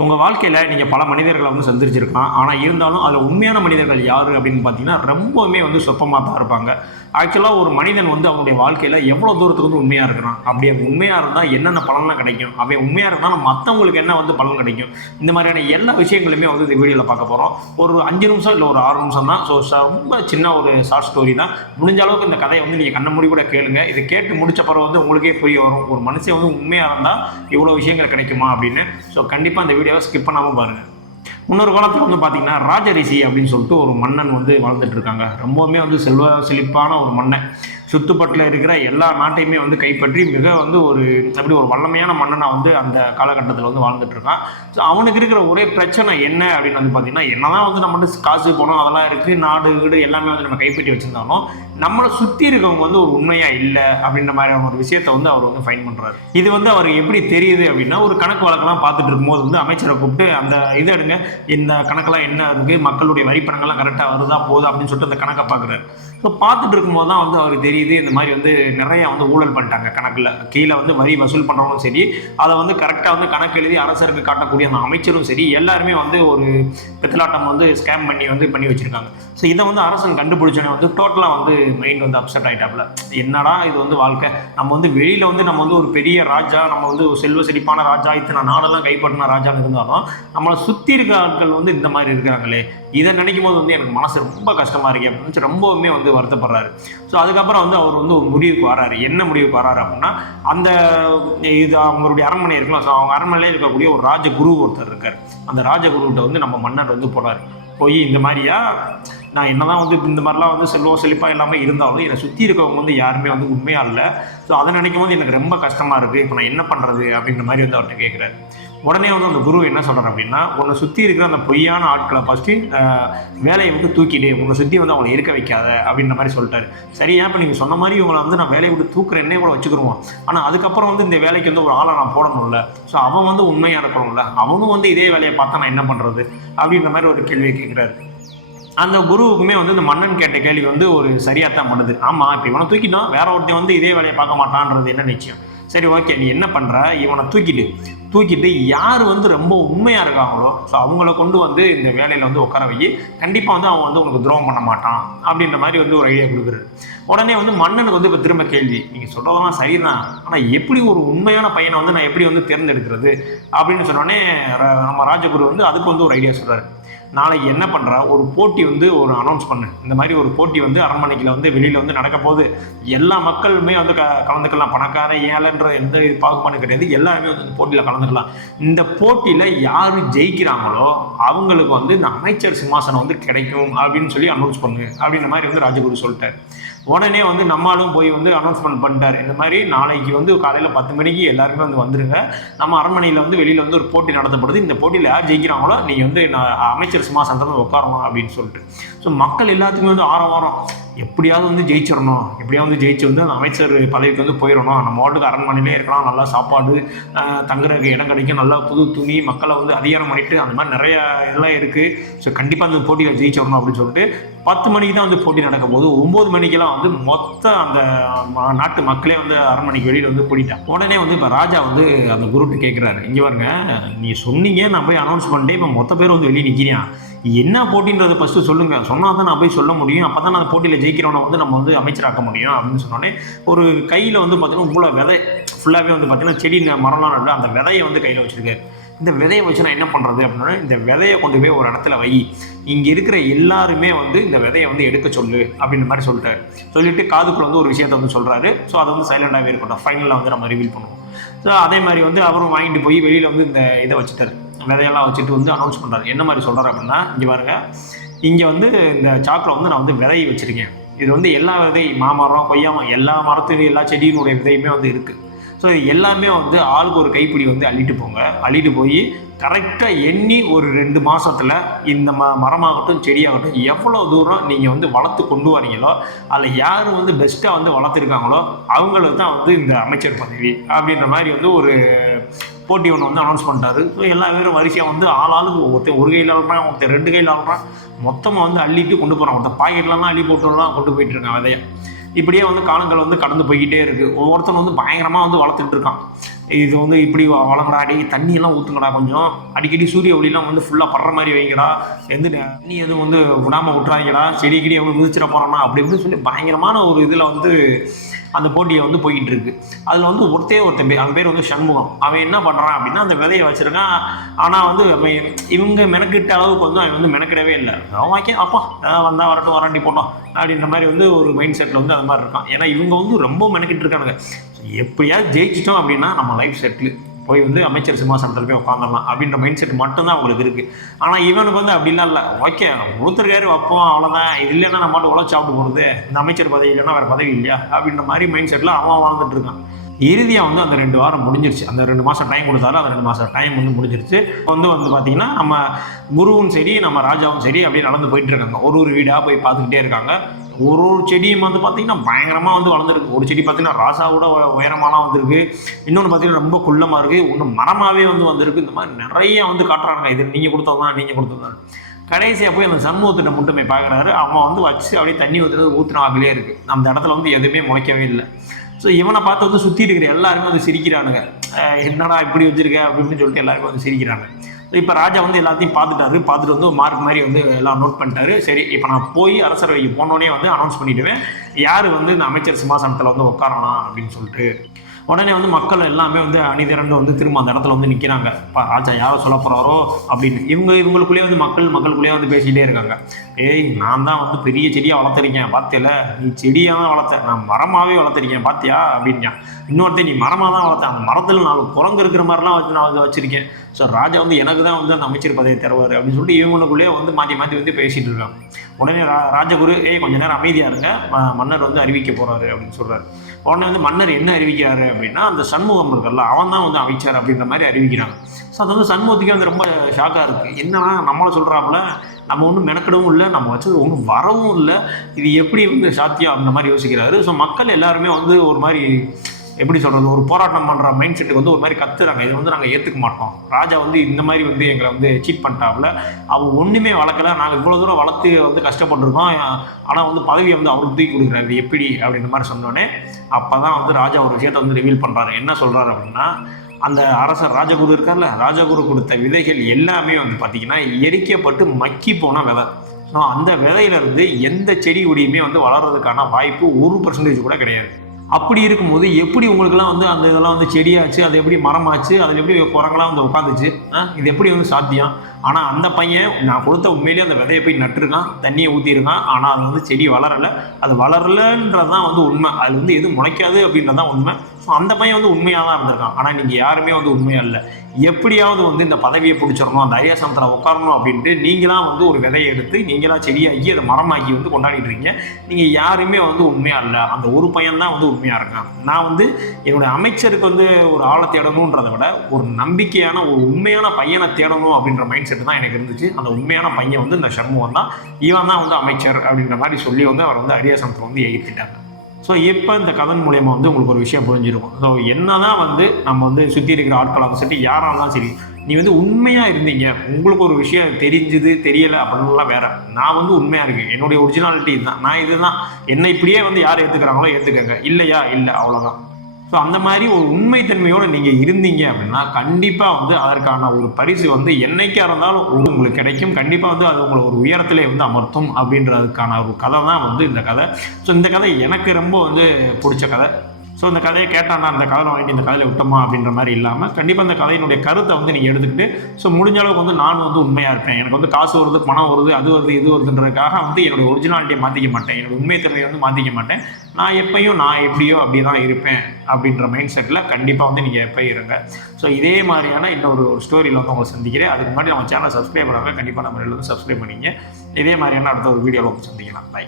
உங்கள் வாழ்க்கையில் நீங்கள் பல மனிதர்களை வந்து சந்திச்சிருக்கலாம். ஆனால் இருந்தாலும் அதில் உண்மையான மனிதர்கள் யார் அப்படின்னு பார்த்தீங்கன்னா ரொம்பவுமே வந்து சொப்பமாக தான் இருப்பாங்க ஆக்சுவலாக ஒரு மனிதன் வந்து அவனுடைய வாழ்க்கையில் எவ்வளோ தூரத்துக்கு வந்து உண்மையாக இருக்கிறான்? அப்படி உண்மையாக இருந்தால் என்னென்ன பலன்லாம் கிடைக்கும்? அவன் உண்மையாக இருந்தால் மற்றவங்களுக்கு என்ன வந்து பலன் கிடைக்கும்? இந்த மாதிரியான எல்லா விஷயங்களுமே வந்து இந்த வீடியோவில் பார்க்க போகிறோம் ஒரு அஞ்சு நிமிஷம் இல்லை ஒரு ஆறு நிமிஷம் தான். ஸோ ரொம்ப சின்ன ஒரு ஷார்ட் ஸ்டோரி தான். முடிஞ்ச அளவுக்கு இந்த கதையை வந்து நீங்கள் கண்ண மூடி கூட கேளுங்க. இதை கேட்டு முடிச்ச பிறகு வந்து உங்களுக்கே புரிய வரும். ஒரு மனுஷன் வந்து உண்மையாக இருந்தால் இவ்வளோ விஷயங்கள் கிடைக்குமா அப்படின்னு. ஸோ கண்டிப்பாக அந்த வீடியோவை ஸ்கிப் பண்ணாமல் பாருங்கள் முன்னொரு காலத்தில் வந்து பார்த்தீங்கன்னா ராஜரிஷி அப்படின்னு சொல்லிட்டு ஒரு மன்னன் வந்து வாழ்ந்துட்டு இருக்காங்க. ரொம்பவுமே வந்து செல்வ செழிப்பான ஒரு மன்னன். சுத்துப்பட்டில் இருக்கிற எல்லா நாட்டையுமே வந்து கைப்பற்றி மிக வந்து ஒரு அப்படி ஒரு வல்லமையான மன்னனாக வந்து அந்த காலகட்டத்தில் வந்து வாழ்ந்துட்டு இருக்கான். ஸோ அவனுக்கு இருக்கிற ஒரே பிரச்சனை என்ன அப்படின்னு வந்து பார்த்தீங்கன்னா என்னதான் வந்து நம்ம காசு பணம் அதெல்லாம் இருக்குது நாடு வீடு எல்லாமே வந்து நம்ம கைப்பற்றி வச்சுருந்தாலும் நம்மளை சுற்றி இருக்கவங்க வந்து ஒரு உண்மையாக இல்லை அப்படின்ற மாதிரியான ஒரு விஷயத்தை வந்து அவர் வந்து ஃபைன் பண்ணுறாரு இது வந்து அவருக்கு எப்படி தெரியுது அப்படின்னா ஒரு கணக்கு வழக்கெல்லாம் பார்த்துட்டு இருக்கும்போது வந்து அமைச்சரை கூப்பிட்டு அந்த இதை எடுங்க இந்த கணக்கெல்லாம் என்ன இருக்குது மக்களுடைய வரிப்பணங்கள்லாம் கரெக்டாக வருதா போகுது அப்படின்னு சொல்லிட்டு அந்த கணக்கை பார்க்குறாரு. ஸோ பார்த்துட்டு இருக்கும்போது தான் வந்து அவருக்கு இது இந்த மாதிரி வந்து நிறைய வந்து ஊழல் பண்ணிட்டாங்க கணக்கில். கீழே வந்து வரி வசூல் பண்ணுறவங்களும் சரி அதை வந்து கரெக்டாக வந்து கணக்கு எழுதி அரசருக்கு காட்டக்கூடிய அந்த அமைச்சரும் சரி எல்லாருமே வந்து ஒரு பித்தலாட்டம் வந்து ஸ்கேம் பண்ணி வந்து பண்ணி வச்சுருக்காங்க. ஸோ இதை வந்து அரசன் கண்டுபிடிச்சோன்னே வந்து டோட்டலாக வந்து மைண்ட் வந்து அப்செட் ஆகிட்டாப்ல என்னடா இது வந்து வாழ்க்கை? நம்ம வந்து வெளியில் வந்து நம்ம வந்து ஒரு பெரிய ராஜா நம்ம வந்து ஒரு செல்வ செழிப்பான ராஜா இத்தனை நாடெல்லாம் கைப்பற்றின ராஜான்னு இருந்தாலும் நம்மளை சுற்றி இருக்க ஆட்கள் வந்து இந்த மாதிரி இருக்கிறாங்களே. இதை நினைக்கும் போது வந்து எனக்கு மனசு ரொம்ப கஷ்டமாக இருக்கு அப்படின்னு நினைச்சு ரொம்பவுமே வந்து வருத்தப்படுறாரு. ஸோ அதுக்கப்புறம் வந்து அவர் வந்து ஒரு முடிவுக்கு வராரு. என்ன முடிவுக்கு வராரு அப்படின்னா அந்த இது அவங்களுடைய அரண்மனை இருக்கலாம் ஸோ அவங்க அரண்மனையில் இருக்கக்கூடிய ஒரு ராஜகுரு ஒருத்தர் இருக்கார். அந்த ராஜகுருகிட்ட வந்து நம்ம மன்னர் வந்து போனார். போய் இந்த மாதிரியா நான் என்னதான் வந்து இந்த மாதிரிலாம் வந்து செல்வம் செழிப்பாக எல்லாமே இருந்தாலும் என்னை சுற்றி இருக்கவங்க வந்து யாருமே வந்து உண்மையாக இல்லை. ஸோ அதை நினைக்கும் போது எனக்கு ரொம்ப கஷ்டமாக இருக்குது இப்போ நான் என்ன பண்ணுறது அப்படின்ற மாதிரி வந்து அவர்கிட்ட கேட்குறாரு உடனே வந்து அந்த குரு என்ன சொல்கிறார் அப்படின்னா உன்னை சுற்றி இருக்கிற அந்த பொய்யான ஆட்களை ஃபஸ்ட்டு வேலையை வந்து தூக்கிடு. உன்னை சுற்றி வந்து அவங்களை இருக்க வைக்காத அப்படின்ற மாதிரி சொல்லிட்டாரு. சரி ஏன் இப்போ நீங்கள் சொன்ன மாதிரி இவங்களை வந்து நான் வேலையை விட்டு தூக்குற கூட வச்சுக்கிருவோம். ஆனால் அதுக்கப்புறம் வந்து இந்த வேலைக்கு வந்து ஒரு ஆளை நான் போடணும்ல. ஸோ அவன் வந்து உண்மையாக இருக்கணும்ல. அவனும் வந்து இதே வேலையை பார்த்தா நான் என்ன பண்ணுறது அப்படின்ற மாதிரி ஒரு கேள்வியை கேட்குறாரு. அந்த குருவுக்குமே வந்து இந்த மன்னன் கேட்ட கேள்வி வந்து ஒரு சரியாக தான் பண்ணுது. ஆமாம் இப்போ இவனை தூக்கிட்டோம். வேற ஒருத்தன் வந்து இதே வேலையை பார்க்க மாட்டான்றது என்ன நிச்சயம்? சரி ஓகே நீ என்ன பண்ணுற இவனை தூக்கிட்டு தூக்கிட்டு யார் வந்து ரொம்ப உண்மையாக இருக்காங்களோ ஸோ அவங்கள கொண்டு வந்து இந்த வேலையில் வந்து உட்கார வை கண்டிப்பாக வந்து அவன் வந்து உனக்கு துரோகம் பண்ண மாட்டான் அப்படின்ற மாதிரி வந்து ஒரு ஐடியா கொடுக்குறாரு. உடனே வந்து மன்னனுக்கு வந்து இப்போ திரும்ப கேள்வி நீங்கள் சொல்கிறதெல்லாம் சரிதான் ஆனால் எப்படி ஒரு உண்மையான பையனை வந்து நான் எப்படி வந்து தேர்ந்தெடுக்கிறது? அப்படின்னு சொன்னோடனே நம்ம ராஜகுரு வந்து அதுக்கு வந்து ஒரு ஐடியா சொல்கிறாரு நாளைக்கு என்ன பண்ணுறா ஒரு போட்டி வந்து ஒரு அனௌன்ஸ் பண்ணு. இந்த மாதிரி ஒரு போட்டி வந்து அரண்மனைக்கில் வந்து வெளியில் வந்து நடக்க போகுது. எல்லா மக்களுமே வந்து க கலந்துக்கலாம். பணக்கார ஏழைன்ற எந்த இது பாகுபாடு கிடையாது. எல்லாருமே வந்து இந்த போட்டியில் கலந்துக்கலாம். இந்த போட்டியில் யார் ஜெயிக்கிறாங்களோ அவங்களுக்கு வந்து இந்த அமைச்சர் சிம்மாசனம் வந்து கிடைக்கும் அப்படின்னு சொல்லி அனௌன்ஸ் பண்ணு. அப்படின்ற மாதிரி வந்து ராஜகுரு சொல்லிட்டார். உடனே வந்து நம்மளும் போய் வந்து அனௌன்ஸ்மெண்ட் பண்ணிட்டார். இந்த மாதிரி நாளைக்கு வந்து காலையில் பத்து மணிக்கு எல்லாருமே வந்து வந்துருங்க. நம்ம அரண்மனையில் வந்து வெளியில் வந்து ஒரு போட்டி நடத்தப்படுது. இந்த போட்டியில் யார் ஜெயிக்கிறாங்களோ நீங்கள் வந்து நான் அமைச்சர் சிம்மாசனத்தில் உட்காரணும் அப்படின்னு சொல்லிட்டு. ஸோ மக்கள் எல்லாத்துக்குமே வந்து ஆரவாரம். எப்படியாவது வந்து ஜெயிச்சிடணும். எப்படியாவது வந்து ஜெயிச்சு வந்து அந்த அமைச்சர் பதவிக்கு வந்து போயிடணும். நம்ம வாட்டுக்கு அரண்மனையிலே இருக்கலாம். நல்லா சாப்பாடு தங்குறதுக்கு இடம் கிடைக்கும். நல்லா புது துணி மக்களை வந்து அதிகாரம் பண்ணிட்டு அந்த மாதிரி நிறைய இதெல்லாம் இருக்குது ஸோ கண்டிப்பாக அந்த போட்டியில் ஜெயிச்சிடணும் அப்படின்னு சொல்லிட்டு பத்து மணிக்கு தான் வந்து போட்டி நடக்கும் போது ஒம்பது மணிக்கெல்லாம் வந்து மொத்த அந்த ம- நாட்டு மக்களே வந்து அரண்மனைக்கு வெளியில் வந்து கூட்டிட்டான் உடனே வந்து இப்போ ராஜா வந்து அந்த குருட்டு கேட்குறாரு இங்கே பாருங்க நீ சொன்னீங்க நான் போய் அனௌன்ஸ் பண்ணிட்டேன். இப்போ மொத்த பேர் வந்து வெளியே நிற்கிறேன் என்ன போட்டின்றது ஃபஸ்ட்டு சொல்லுங்க. சொன்னால் தான் நான் போய் சொல்ல முடியும். அப்போ தான் அந்த போட்டியில் ஜெயிக்கிறவனை வந்து நம்ம வந்து அமைச்சராக்க முடியும் அப்படின்னு சொன்னோடனே ஒரு கையில் வந்து பார்த்தீங்கன்னா இவ்வளோ விதை ஃபுல்லாகவே வந்து பார்த்தீங்கன்னா செடி மரம்லாம் நடுவில் அந்த விதையை வந்து கையில் வச்சுருக்காரு இந்த விதையை வச்சு நான் என்ன பண்ணுறது அப்படின்னா இந்த விதையை கொண்டு போய் ஒரு இடத்துல வை. இங்கே இருக்கிற எல்லாருமே வந்து இந்த விதையை வந்து எடுக்க சொல்லு அப்படின்ற மாதிரி சொல்லிட்டாரு. சொல்லிட்டு காதுக்குள்ள வந்து ஒரு விஷயத்தை வந்து சொல்கிறாரு ஸோ அதை வந்து சைலண்டாகவே இருக்கட்டும். ஃபைனலாக வந்து நம்ம ரிவீல் பண்ணுவோம். ஸோ அதே மாதிரி வந்து அவரும் வாங்கிட்டு போய் வெளியில் வந்து இந்த இதை வச்சுட்டாரு. விதையெல்லாம் வச்சுட்டு வந்து அனௌன்ஸ் பண்ணுறாரு என்ன மாதிரி சொல்கிறாரு அப்படின்னா இங்கே பாருங்கள் இங்கே வந்து இந்த சாக்கில் வந்து நான் வந்து விதையை வச்சுருக்கேன். இது வந்து எல்லா விதை மாமரம் கொய்யா மரம் எல்லா மரத்துலையும் எல்லா செடியினுடைய விதையுமே வந்து இருக்குது ஸோ இது எல்லாமே வந்து ஆளுக்கு ஒரு கைப்பிடி வந்து அள்ளிட்டு போங்க. அள்ளிட்டு போய் கரெக்டாக எண்ணி ஒரு ரெண்டு மாதத்தில் இந்த ம மரமாகட்டும் செடியாகட்டும் எவ்வளோ தூரம் நீங்கள் வந்து வளர்த்து கொண்டு வரீங்களோ அதில் யார் வந்து பெஸ்ட்டாக வந்து வளர்த்துருக்காங்களோ அவங்களுக்கு தான் வந்து இந்த அமைச்சர் பதவி அப்படின்ற மாதிரி வந்து ஒரு போட்டி ஒன்று வந்து அனௌன்ஸ் பண்ணிட்டாரு. ஸோ எல்லா பேரும் வரிசையாக வந்து ஆள் ஆளுக்கு ஒருத்தன் ஒரு கையில் ஆளுறான் ஒருத்தன் ரெண்டு கையில் ஆளுறான். மொத்தமாக வந்து அள்ளிட்டு கொண்டு போகிறான் ஒருத்தன் பாக்கெட்லாம் அள்ளி போட்டுலாம் கொண்டு போயிட்டு இருக்கான் விதையை. இப்படியே வந்து காலங்கள் வந்து கடந்து போய்கிட்டே இருக்குது ஒவ்வொருத்தன் வந்து பயங்கரமாக வந்து வளர்த்துட்டு இருக்கான். இது வந்து இப்படி வ- வளங்கடா அடி தண்ணியெல்லாம் ஊற்றுங்கடா கொஞ்சம். அடிக்கடி சூரிய ஒளிலாம் வந்து ஃபுல்லாக படுற மாதிரி வைங்கடா. எந்த தண்ணி எதுவும் வந்து விடாமல் விட்றாங்கடா செடி கிடி முதிச்சிட மிதிச்சிட போகிறானா அப்படி இப்படின்னு சொல்லி பயங்கரமான ஒரு இதில் வந்து அந்த போட்டியை வந்து போய்கிட்டு இருக்கு அதில் வந்து ஒருத்தே ஒருத்தன் பேர் அவன் பேர் வந்து சண்முகம். அவன் என்ன பண்ணுறான் அப்படின்னா அந்த விதையை வச்சுருக்கான். ஆனால் வந்து அவன் இவங்க மெனக்கிட்ட அளவுக்கு வந்து அவன் வந்து மெனக்கிடவே இல்லை. அவன் வாக்கி அப்பா வந்தால் வரட்டும் வராண்டி போட்டோம். அப்படின்ற மாதிரி வந்து ஒரு மைண்ட் செட்டில் வந்து அந்த மாதிரி இருக்கான். ஏன்னா இவங்க வந்து ரொம்ப மெனக்கிட்டு இருக்கானுங்க எப்படியாவது ஜெயிச்சிட்டோம் அப்படின்னா நம்ம லைஃப் செட்டில். போய் வந்து அமைச்சர் சிம்மாசனத்தில் போய் உட்காந்துடலாம் அப்படின்ற மைண்ட் செட் மட்டும்தான் அவங்களுக்கு இருக்குது ஆனால் இவனுக்கு வந்து அப்படிலாம் இல்லை. ஓகே ஒருத்தருக்காரு வைப்போம் அவ்வளோதான் இது இல்லைன்னா நம்ம மட்டும் சாப்பிட்டு போகிறது இந்த அமைச்சர் பதவி இல்லைன்னா வேறு பதவி இல்லையா? அப்படின்ற மாதிரி மைண்ட் செட்டில் அவன் வாழ்ந்துட்டு இருக்கான். இறுதியாக வந்து அந்த ரெண்டு வாரம் முடிஞ்சிருச்சு. அந்த ரெண்டு மாதம் டைம் கொடுத்தாலும் அந்த ரெண்டு மாதம் டைம் வந்து முடிஞ்சிருச்சு. வந்து வந்து பார்த்திங்கன்னா நம்ம குருவும் சரி நம்ம ராஜாவும் சரி அப்படியே நடந்து போயிட்டு இருக்காங்க. ஒரு ஒரு வீடாக போய் பார்த்துக்கிட்டே இருக்காங்க. ஒரு ஒரு செடியும் வந்து பார்த்திங்கன்னா பயங்கரமாக வந்து வளர்ந்துருக்கு. ஒரு செடி பார்த்தீங்கன்னா ராசாவோட உயரமாலாம் வந்திருக்கு. இன்னொன்று பார்த்திங்கன்னா ரொம்ப குள்ளமாக இருக்குது ஒன்று மரமாகவே வந்து வந்திருக்கு. இந்த மாதிரி நிறைய வந்து காட்டுறாங்க இது நீங்கள் கொடுத்ததான் நீங்கள் கொடுத்ததான் கடைசியாக போய் அந்த சண்முகத்திட்ட மட்டும் போய் பார்க்குறாரு அவன் வந்து வச்சு அப்படியே தண்ணி ஊற்றுறது ஊற்றுன இருக்குது அந்த இடத்துல வந்து எதுவுமே முளைக்கவே இல்லை. ஸோ இவனை பார்த்து வந்து சுற்றி இருக்கிற எல்லாருமே வந்து சிரிக்கிறானுங்க. என்னடா இப்படி வச்சுருக்க? அப்படின்னு சொல்லிட்டு எல்லாருமே வந்து சிரிக்கிறாங்க. இப்போ ராஜா வந்து எல்லாத்தையும் பார்த்துட்டாரு. பார்த்துட்டு வந்து மார்க் மாதிரி வந்து எல்லாம் நோட் பண்ணிட்டாரு. சரி இப்போ நான் போய் அரசரவைக்கு போனோடனே வந்து அனௌன்ஸ் பண்ணிவிடுவேன் யார் வந்து இந்த அமைச்சர் சிம்மாசனத்தில் வந்து உட்காரலாம் அப்படின்னு சொல்லிட்டு. உடனே வந்து மக்கள் எல்லாமே வந்து அணிதிரண்டு வந்து திரும்ப அந்த இடத்துல வந்து நிற்கிறாங்க ராஜா யாரோ சொல்ல போகிறாரோ அப்படின்னு. இவங்க இவங்களுக்குள்ளேயே வந்து மக்கள் மக்களுக்குள்ளேயே வந்து பேசிகிட்டே இருக்காங்க. ஏய் நான் தான் வந்து பெரிய செடியாக வளர்த்துருக்கேன் பார்த்தியில நீ செடியாக தான் வளர்த்த நான் மரமாகவே வளர்த்துருக்கேன் பார்த்தியா அப்படின்னா இன்னொருத்தன் நீ மரமாக தான் வளர்த்த அந்த மரத்தில் நாலு குரங்கு இருக்கிற மாதிரிலாம் வச்சு நான் வந்து வச்சுருக்கேன். ஸோ ராஜா வந்து எனக்கு தான் வந்து அந்த அமைச்சர் பதவி தருவார் அப்படின்னு சொல்லிட்டு இவங்களுக்குள்ளேயே வந்து மாற்றி மாற்றி வந்து பேசிகிட்டு இருக்காங்க. உடனே ரா ராஜகுரு ஏய் கொஞ்ச நேரம் அமைதியாக இருங்க மன்னர் வந்து அறிவிக்க போகிறாரு அப்படின்னு சொல்கிறாரு உடனே வந்து மன்னர் என்ன அறிவிக்கிறாரு அப்படின்னா அந்த சண்முகம் இருக்குல்ல அவன் தான் வந்து அமைச்சர் அப்படின்ற மாதிரி அறிவிக்கிறாங்க. ஸோ அது வந்து சண்முகத்துக்கே வந்து ரொம்ப ஷாக்காக இருக்குது என்னன்னா நம்மளை சொல்கிறாப்புல நம்ம ஒன்றும் மெனக்கிடவும் இல்லை நம்ம வச்சது ஒன்றும் வரவும் இல்லை இது எப்படி வந்து சாத்தியம் அந்த மாதிரி யோசிக்கிறாரு. ஸோ மக்கள் எல்லாருமே வந்து ஒரு மாதிரி எப்படி சொல்கிறது ஒரு போராட்டம் பண்ணுற மைண்ட் செட்டுக்கு வந்து ஒரு மாதிரி கத்துறாங்க. இது வந்து நாங்கள் ஏற்றுக்க மாட்டோம். ராஜா வந்து இந்த மாதிரி வந்து எங்களை வந்து சீட் பண்ணிட்டாப்புல. அவன் ஒன்றுமே வளர்க்கல. நாங்கள் இவ்வளோ தூரம் வளர்த்து வந்து கஷ்டப்பட்டுருக்கோம். ஆனால் வந்து பதவியை வந்து அவருக்கு தூக்கி கொடுக்குறாரு. எப்படி? அப்படின்ற மாதிரி சொன்னோடனே அப்போ தான் வந்து ராஜா ஒரு விஷயத்தை வந்து ரிவீல் பண்ணுறாரு என்ன சொல்கிறாரு அப்படின்னா அந்த அரசர் ராஜகுரு இருக்கார்ல ராஜகுரு கொடுத்த விதைகள் எல்லாமே வந்து பார்த்திங்கன்னா எரிக்கப்பட்டு மக்கி போன விதை. ஸோ அந்த விதையிலேருந்து எந்த செடி கொடியுமே வந்து வளர்றதுக்கான வாய்ப்பு ஒரு பர்சன்டேஜ் கூட கிடையாது. அப்படி இருக்கும்போது எப்படி உங்களுக்குலாம் வந்து அந்த இதெல்லாம் வந்து செடியாச்சு அது எப்படி மரமாச்சு அதில் எப்படி குரங்கெல்லாம் வந்து உட்காந்துச்சு இது எப்படி வந்து சாத்தியம்? ஆனால் அந்த பையன் நான் கொடுத்த உண்மையிலேயே அந்த விதையை போய் நட்டுருக்கான் தண்ணியை ஊற்றிருக்கான் ஆனால் அது வந்து செடி வளரலை. அது வளரலன்றது தான் வந்து உண்மை. அது வந்து எதுவும் முளைக்காது அப்படின்றது தான் உண்மை. ஸோ அந்த பையன் வந்து உண்மையாக தான் இருந்திருக்கான். ஆனால் நீங்கள் யாருமே வந்து உண்மையாக இல்லை. எப்படியாவது வந்து இந்த பதவியை பிடிச்சிடணும் அந்த அரியாசனத்தில் உட்காரணும் அப்படின்ட்டு நீங்களாம் வந்து ஒரு விதையை எடுத்து நீங்களா செடியாகி அதை மரமாக்கி வந்து கொண்டாடிட்டு இருக்கீங்க. நீங்கள் யாருமே வந்து உண்மையாக இல்லை. அந்த ஒரு பையன்தான் வந்து உண்மையாக இருக்கான். நான் வந்து என்னுடைய அமைச்சருக்கு வந்து ஒரு ஆளை தேடணுன்றதை விட ஒரு நம்பிக்கையான ஒரு உண்மையான பையனை தேடணும் அப்படின்ற மைண்ட் செட் தான் எனக்கு இருந்துச்சு. அந்த உண்மையான பையன் வந்து இந்த சண்முகம் தான். இவன் தான் வந்து அமைச்சர் அப்படின்ற மாதிரி சொல்லி வந்து அவர் வந்து அரியாசனத்தை வந்து ஏற்றிட்டாங்க ஸோ இப்போ இந்த கதன் மூலயமா வந்து உங்களுக்கு ஒரு விஷயம் புரிஞ்சிருக்கும்? ஸோ என்ன தான் வந்து நம்ம வந்து சுற்றி இருக்கிற ஆட்களாக சரி யாராக இருந்தாலும் சரி நீ வந்து உண்மையாக இருந்தீங்க. உங்களுக்கு ஒரு விஷயம் தெரிஞ்சுது தெரியலை அப்படின்லாம் வேற. நான் வந்து உண்மையாக இருக்கேன். என்னுடைய ஒரிஜினாலிட்டி தான் நான் இதுதான். என்னை இப்படியே வந்து யார் ஏற்றுக்கிறாங்களோ ஏற்றுக்கங்க இல்லையா? இல்லை. அவ்வளோதான் ஸோ அந்த மாதிரி ஒரு உண்மைத்தன்மையோடு நீங்கள் இருந்தீங்க அப்படின்னா கண்டிப்பாக வந்து அதற்கான ஒரு பரிசு வந்து என்னைக்காக இருந்தாலும் உங்களுக்கு கிடைக்கும். கண்டிப்பாக வந்து அது உங்களை ஒரு உயரத்திலே வந்து அமர்த்தும் அப்படின்றதுக்கான ஒரு கதை தான் வந்து இந்த கதை. ஸோ இந்த கதை எனக்கு ரொம்ப வந்து பிடிச்ச கதை. ஸோ இந்த கதையை கேட்டானா அந்த கதை வாங்கிட்டு இந்த கதையில் விட்டோமா அப்படின்ற மாதிரி இல்லாமல் கண்டிப்பாக அந்த கதையினுடைய கருத்தை வந்து நீங்கள் எடுத்துக்கிட்டு ஸோ முடிஞ்ச அளவுக்கு வந்து நான் வந்து உண்மையாக இருப்பேன். எனக்கு வந்து காசு வருது பணம் வருது அது வருது இது வருதுன்றதுக்காக வந்து என்னுடைய ஒரிஜினாலிட்டியை மாற்றிக்க மாட்டேன். என்னோட திறமையை வந்து மாற்றிக்க மாட்டேன். நான் எப்பயும் நான் எப்படியோ அப்படி தான் இருப்பேன் அப்படின்ற மைண்ட் செட்டில் கண்டிப்பாக வந்து நீங்கள் எப்பயும் இருங்க. ஸோ இதே மாதிரியான இன்னொரு ஒரு ஸ்டோரியில் வந்து உங்களை சந்திக்கிறேன். அதுக்கு முன்னாடி நம்ம சேனலை சப்ஸ்கிரைப் பண்ணாங்க கண்டிப்பாக நம்ம எல்லாரும் சப்ஸ்கிரைப் பண்ணிங்க இதே மாதிரியான அடுத்த ஒரு வீடியோவில் வந்து சந்திக்கலாம். பை